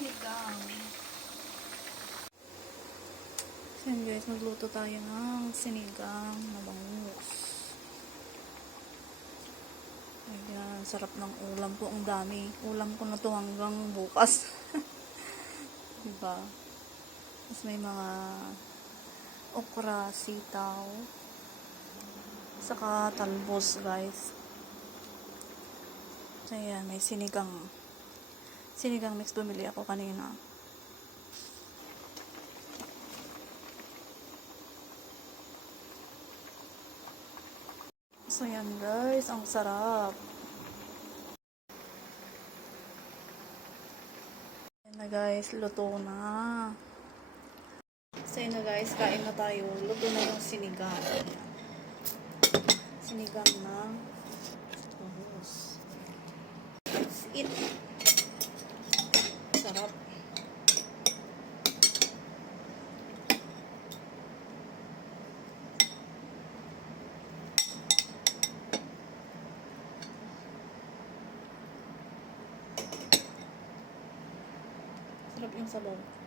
sinigang. So yun guys, magluto tayo ng sinigang na bangus. Ayan, sarap ng ulam po. Ang dami. Ulam ko na to hanggang bukas. Diba? Tapos may mga okra, sitaw, saka talbos guys. So ayan, may sinigang mix bumili ako kanina. So yan guys, ang sarap. Yan na guys, luto na. So yan na guys, kain na tayo. Luto na yung sinigang. Sinigang na bangus. Let's eat. Sarap. Sarap yung sabaw.